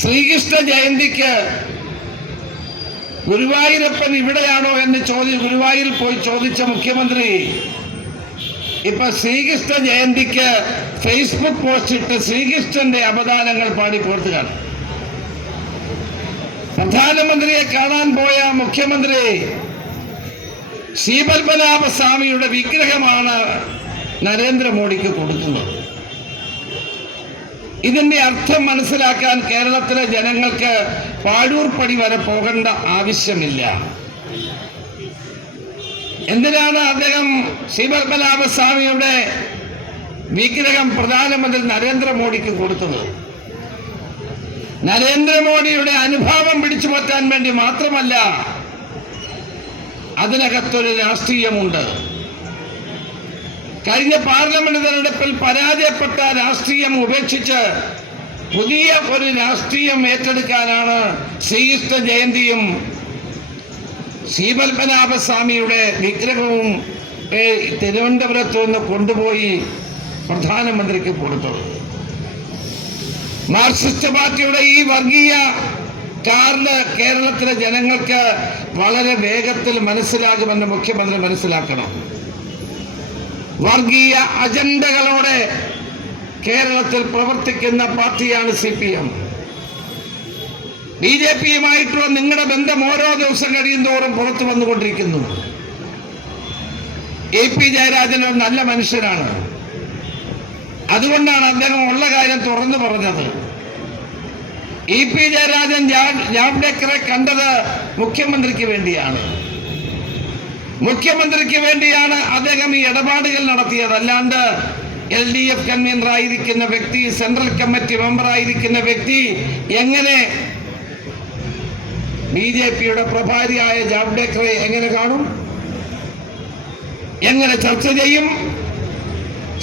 ശ്രീകൃഷ്ണ ജയന്തിക്ക് ഗുരുവായൂരപ്പൻ ഇവിടെയാണോ എന്ന് ചോദി ഗുരുവായൂരിൽ പോയി ചോദിച്ച മുഖ്യമന്ത്രി ഇപ്പൊ ശ്രീകൃഷ്ണ ജയന്തിക്ക് ഫേസ്ബുക്ക് പോസ്റ്റ് ഇട്ട് ശ്രീകൃഷ്ണന്റെ അപദാനങ്ങൾ പാടിക്കൊടുത്തുകയാണ് പ്രധാനമന്ത്രിയെ കാണാൻ പോയ മുഖ്യമന്ത്രി ശ്രീപത്മനാഭ സ്വാമിയുടെ വിഗ്രഹമാണ് നരേന്ദ്രമോദിക്ക് കൊടുക്കുന്നത്. ഇതിന്റെ അർത്ഥം മനസ്സിലാക്കാൻ കേരളത്തിലെ ജനങ്ങൾക്ക് പാഴൂർ പടി വരെ പോകേണ്ട ആവശ്യമില്ല. എന്തിനാണ് അദ്ദേഹം ശ്രീപത്മനാഭസ്വാമിയുടെ വിഗ്രഹം പ്രധാനമന്ത്രി നരേന്ദ്രമോദിക്ക് കൊടുത്തത്? നരേന്ദ്രമോദിയുടെ അനുഭാവം പിടിച്ചു പറ്റാൻ വേണ്ടി മാത്രമല്ല അതിനകത്തൊരു രാഷ്ട്രീയമുണ്ട്. കഴിഞ്ഞ പാർലമെന്റ് തെരഞ്ഞെടുപ്പിൽ പരാജയപ്പെട്ട രാഷ്ട്രീയം ഉപേക്ഷിച്ച് പുതിയ ഒരു രാഷ്ട്രീയം ഏറ്റെടുക്കാനാണ് ശ്രീകൃഷ്ണ ജയന്തിയും ശ്രീപത്മനാഭസ്വാമിയുടെ വിഗ്രഹവും തിരുവനന്തപുരത്തു നിന്ന് കൊണ്ടുപോയി പ്രധാനമന്ത്രിക്ക് കൊടുത്തത്. മാർക്സിസ്റ്റ് പാർട്ടിയുടെ ഈ വർഗീയ കാറിൽ കേരളത്തിലെ ജനങ്ങൾക്ക് വളരെ വേഗത്തിൽ മനസ്സിലാകുമെന്ന് മുഖ്യമന്ത്രി മനസ്സിലാക്കണം. വർഗീയ അജണ്ടകളോടെ കേരളത്തിൽ പ്രവർത്തിക്കുന്ന പാർട്ടിയാണ് C P M. B J പിയുമായിട്ടുള്ള നിങ്ങളുടെ ബന്ധം ഓരോ ദിവസം കഴിയുന്തോറും പുറത്തു വന്നുകൊണ്ടിരിക്കുന്നു. എ പി ജയരാജൻ ഒരു നല്ല മനുഷ്യനാണ്. അതുകൊണ്ടാണ് അദ്ദേഹം ഉള്ള കാര്യം തുറന്നു പറഞ്ഞത്. ഇ പി ജയരാജൻ ജാവ്ഡേക്കറെ കണ്ടത് മുഖ്യമന്ത്രിക്ക് വേണ്ടിയാണ്. മുഖ്യമന്ത്രിക്ക് വേണ്ടിയാണ് അദ്ദേഹം ഈ ഇടപാടുകൾ നടത്തിയത്. അല്ലാണ്ട് എൽ ഡി എഫ് കൺവീനർ ആയിരിക്കുന്ന വ്യക്തി സെൻട്രൽ കമ്മിറ്റി മെമ്പർ ആയിരിക്കുന്ന വ്യക്തി എങ്ങനെ ബി ജെ പിയുടെ പ്രഭാരിയായ ജാവ്ഡേക്കറെ എങ്ങനെ കാണും? എങ്ങനെ ചർച്ച ചെയ്യും?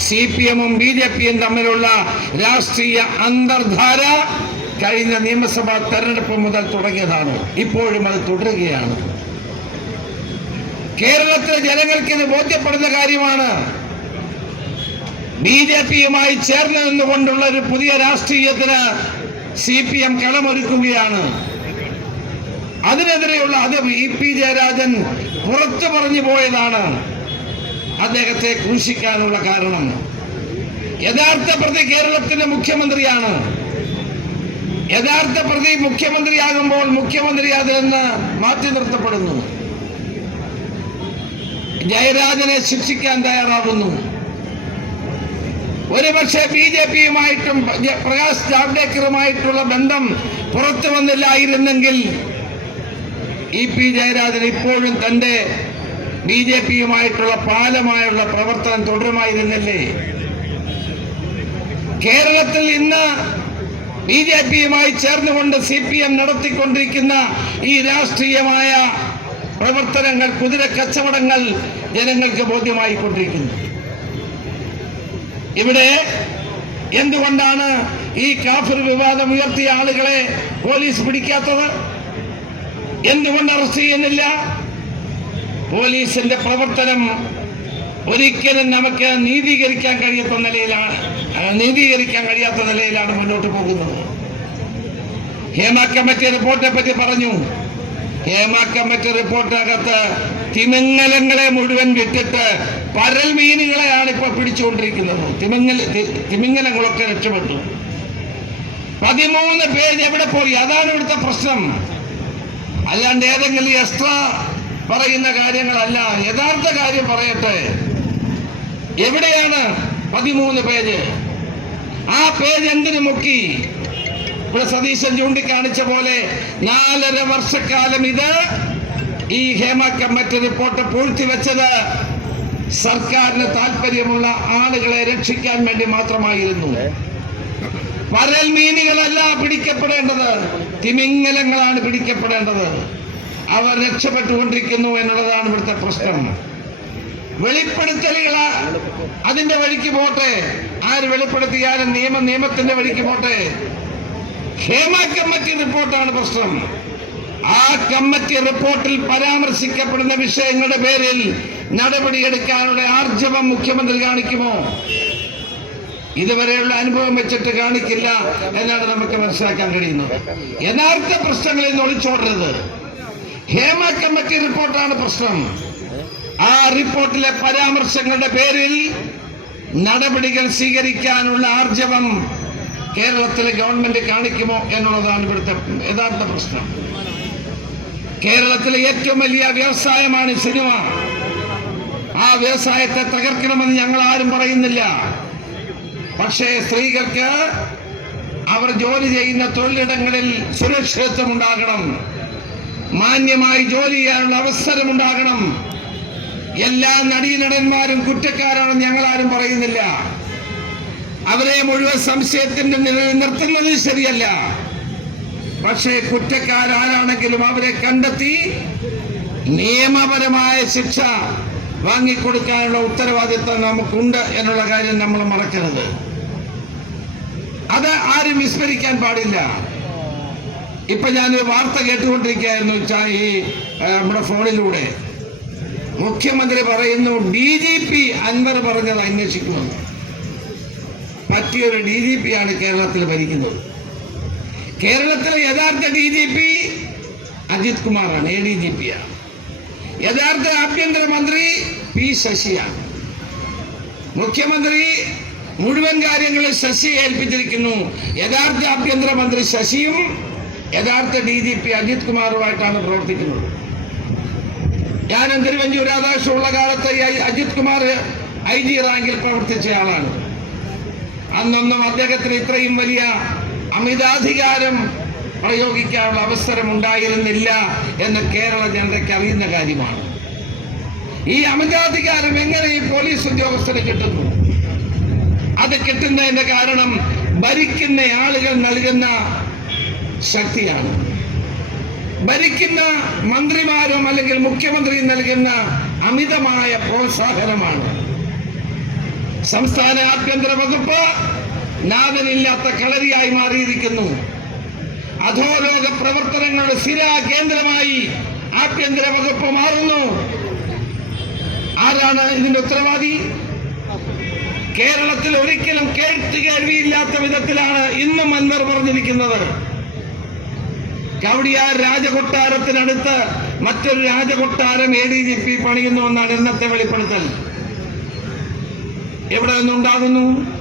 സി പി എമ്മും ബി ജെ പിയും തമ്മിലുള്ള രാഷ്ട്രീയ അന്തർധാര കഴിഞ്ഞ നിയമസഭാ തെരഞ്ഞെടുപ്പ് മുതൽ തുടങ്ങിയതാണ്. ഇപ്പോഴും അത് തുടരുകയാണ്. കേരളത്തിലെ ജനങ്ങൾക്ക് ഇത് ബോധ്യപ്പെടുന്ന കാര്യമാണ്. ബി ജെ പിയുമായി ചേർന്ന് നിന്നുകൊണ്ടുള്ള ഒരു പുതിയ രാഷ്ട്രീയത്തിന് സി പി എം കളമൊരുക്കുകയാണ്. അതിനെതിരെയുള്ള അത് ഇ പി ജയരാജൻ പുറത്തു പറഞ്ഞു പോയതാണ്. അദ്ദേഹത്തെ ക്രൂശിക്കാനുള്ള കാരണം. യഥാർത്ഥ പ്രതി കേരളത്തിന്റെ മുഖ്യമന്ത്രിയാണ്. യഥാർത്ഥ പ്രതി മുഖ്യമന്ത്രിയാകുമ്പോൾ മുഖ്യമന്ത്രി അതിൽ നിന്ന് മാറ്റി നിർത്തപ്പെടുന്നു. ജയരാജനെ ശിക്ഷിക്കാൻ തയ്യാറാകുന്നു. ഒരുപക്ഷെ ബി ജെ പിയുമായിട്ടും പ്രകാശ് ജാവ്ദേക്കറുമായിട്ടുള്ള ബന്ധം പുറത്തു വന്നില്ലായിരുന്നെങ്കിൽ ഇ പി ജയരാജൻ ഇപ്പോഴും തന്റെ ബി ജെ പിയുമായിട്ടുള്ള പാലമായുള്ള പ്രവർത്തനം തുടരുമായിരുന്നില്ലേ? കേരളത്തിൽ ഇന്ന് ബി ജെ പിയുമായി ചേർന്നുകൊണ്ട് സി പി എം നടത്തിക്കൊണ്ടിരിക്കുന്ന ഈ രാഷ്ട്രീയമായ പ്രവർത്തനങ്ങൾ കുതിര കച്ചവടങ്ങൾ ജനങ്ങൾക്ക് ബോധ്യമായി കൊണ്ടിരിക്കുന്നു ഇവിടെ എന്തുകൊണ്ടാണ് ഈ കാഫിർ വിവാദം ഉയർത്തിയ ആളുകളെ പോലീസ് പിടിക്കാത്തത്? എന്തുകൊണ്ട് അറസ്റ്റ് ചെയ്യുന്നില്ല? പോലീസിന്റെ പ്രവർത്തനം ഒരിക്കലും നമുക്ക് നീതീകരിക്കാൻ കഴിയാത്ത നിലയിലാണ് നീതീകരിക്കാൻ കഴിയാത്ത നിലയിലാണ് മുന്നോട്ട് പോകുന്നത്. ഹേമ കമ്മിറ്റി റിപ്പോർട്ടിനെ പറ്റി പറഞ്ഞു. ഹേമ കമ്മിറ്റി തിമിങ്ങലങ്ങളെ മുഴുവൻ വിട്ടിട്ട് പരൽ മീനുകളെയാണ് ഇപ്പൊ പിടിച്ചുകൊണ്ടിരിക്കുന്നത്. തിമിങ്ങൽ തിമിങ്ങലങ്ങളൊക്കെ രക്ഷപ്പെട്ടു. പതിമൂന്ന് പേര് എവിടെ പോയി? അതാണ് ഇവിടുത്തെ പ്രശ്നം. അല്ലാണ്ട് ഏതെങ്കിലും എക്സ്ട്രാ പറയുന്ന കാര്യങ്ങളല്ല. യഥാർത്ഥ കാര്യം പറയട്ടെ. എവിടെയാണ് പതിമൂന്ന് പേജ് ആ പേജ് എന്തിനു മുക്കി? ഇവിടെ സതീശൻ ചൂണ്ടിക്കാണിച്ച പോലെ നാലര വർഷക്കാലം ഇത് ഈ ഹേമ കമ്മിറ്റി റിപ്പോർട്ട് പൂഴ്ത്തിവെച്ചത് സർക്കാരിന് താല്പര്യമുള്ള ആളുകളെ രക്ഷിക്കാൻ വേണ്ടി മാത്രമായിരുന്നു. വരൽ മീനുകളല്ല പിടിക്കപ്പെടേണ്ടത്. തിമിംഗലങ്ങളാണ് പിടിക്കപ്പെടേണ്ടത്. അവർ രക്ഷപ്പെട്ടുകൊണ്ടിരിക്കുന്നു എന്നുള്ളതാണ് ഇവിടുത്തെ പ്രശ്നം. വെളിപ്പെടുത്തലുകൾ അതിന്റെ വഴിക്ക് പോട്ടെ. ആര് വെളിപ്പെടുത്തിയാലും നിയമം നിയമത്തിന്റെ വഴിക്ക് പോട്ടെ. ഹേമ കമ്മിറ്റി റിപ്പോർട്ടാണ് പ്രശ്നം. ആ കമ്മിറ്റി റിപ്പോർട്ടിൽ പരാമർശിക്കപ്പെടുന്ന വിഷയങ്ങളുടെ പേരിൽ നടപടിയെടുക്കാനുള്ള ആർജവം മുഖ്യമന്ത്രി കാണിക്കുമോ? ഇതുവരെയുള്ള അനുഭവം വെച്ചിട്ട് കാണിക്കില്ല എന്നാണ് നമുക്ക് മനസ്സിലാക്കാൻ കഴിയുന്നത്. യഥാർത്ഥ പ്രശ്നങ്ങളിൽ നിന്ന് ഒളിച്ചോടരുത് ഹേമ കമ്മിറ്റി റിപ്പോർട്ടാണ് പ്രശ്നം. ആ റിപ്പോർട്ടിലെ പരാമർശങ്ങളുടെ പേരിൽ നടപടികൾ സ്വീകരിക്കാനുള്ള ആർജവം കേരളത്തിലെ ഗവൺമെന്റ് കാണിക്കുമോ എന്നുള്ളതാണ് ഇവിടുത്തെ യഥാർത്ഥ പ്രശ്നം. കേരളത്തിലെ ഏറ്റവും വലിയ വ്യവസായമാണ് സിനിമ. ആ വ്യവസായത്തെ തകർക്കണമെന്ന് ഞങ്ങൾ ആരും പറയുന്നില്ല. പക്ഷേ സ്ത്രീകൾക്ക് അവർ ജോലി ചെയ്യുന്ന തൊഴിലിടങ്ങളിൽ സുരക്ഷിതത്വം ഉണ്ടാകണം മാന്യമായി ജോലി ചെയ്യാനുള്ള അവസരം ഉണ്ടാകണം എല്ലാ നടീനടന്മാരും കുറ്റക്കാരാണെന്ന് ഞങ്ങൾ ആരും പറയുന്നില്ല. അവരെ മുഴുവൻ സംശയത്തിന്റെ നിലനിർത്തുന്നത് നിർത്തുന്നത് ശരിയല്ല. പക്ഷേ കുറ്റക്കാരാരാണെങ്കിലും അവരെ കണ്ടെത്തി നിയമപരമായ ശിക്ഷ വാങ്ങിക്കൊടുക്കാനുള്ള ഉത്തരവാദിത്വം നമുക്കുണ്ട് എന്നുള്ള കാര്യം നമ്മൾ മറക്കരുത്. അത് ആരും വിസ്മരിക്കാൻ പാടില്ല. ഇപ്പൊ ഞാനൊരു വാർത്ത കേട്ടുകൊണ്ടിരിക്കുകയായിരുന്നു ഈ നമ്മുടെ ഫോണിലൂടെ. മുഖ്യമന്ത്രി പറയുന്നു ഡി ജി പി അൻവർ പറഞ്ഞത് അന്വേഷിക്കുമെന്ന്. പറ്റിയൊരു ഡി ജി പി ആണ് കേരളത്തിൽ ഭരിക്കുന്നത്. കേരളത്തിലെ യഥാർത്ഥ ഡി ജി പി അജിത് കുമാറാണ് എ ഡി ജി പി ആണ്. യഥാർത്ഥ ആഭ്യന്തരമന്ത്രി പി ശശിയാണ്. മുഖ്യമന്ത്രി മുഴുവൻ കാര്യങ്ങളും ശശി ഏൽപ്പിച്ചിരിക്കുന്നു. യഥാർത്ഥ ആഭ്യന്തരമന്ത്രി ശശിയും യഥാർത്ഥ ഡി ജി പി അജിത് കുമാറുമായിട്ടാണ് പ്രവർത്തിക്കുന്നത്. ഞാൻ തിരുവഞ്ചൂർ രാധാകൃഷ്ണൻ ഉള്ള കാലത്ത് അജിത് കുമാർ ഐ ജി റാങ്കിൽ പ്രവർത്തിച്ച ആളാണ്. അന്നൊന്നും അദ്ദേഹത്തിന് ഇത്രയും വലിയ അമിതാധികാരം പ്രയോഗിക്കാനുള്ള അവസരം ഉണ്ടായിരുന്നില്ല എന്ന് കേരള ജനതയ്ക്ക് അറിയുന്ന കാര്യമാണ്. ഈ അമിതാധികാരം എങ്ങനെ ഈ പോലീസ് ഉദ്യോഗസ്ഥന് കിട്ടുന്നു? അത് കിട്ടുന്നതിന്റെ കാരണം ഭരിക്കുന്ന ആളുകൾ നൽകുന്ന ശക്തിയാണ്. ഭരിക്കുന്ന മന്ത്രിമാരും അല്ലെങ്കിൽ മുഖ്യമന്ത്രിയും നൽകുന്ന അമിതമായ പ്രോത്സാഹനമാണ്. സംസ്ഥാന ആഭ്യന്തര വകുപ്പ് നാഥനില്ലാത്ത കളരിയായി മാറിയിരിക്കുന്നു. അധോലോക പ്രവർത്തനങ്ങളുടെ സ്ഥിര കേന്ദ്രമായി ആഭ്യന്തര വകുപ്പ് മാറുന്നു. ആരാണ് ഇതിന്റെ ഉത്തരവാദി? കേരളത്തിൽ ഒരിക്കലും കേട്ട് കേൾവിയില്ലാത്ത വിധത്തിലാണ് ഇന്നും അന്നർ പറഞ്ഞിരിക്കുന്നത്. കവടിയാർ രാജകൊട്ടാരത്തിനടുത്ത് മറ്റൊരു രാജകൊട്ടാരം എ ഡി ജി പി പണിയുന്നു എന്നാണ് ഇന്നത്തെ വെളിപ്പെടുത്തൽ. എവിടെ നിന്നുണ്ടാകുന്നു?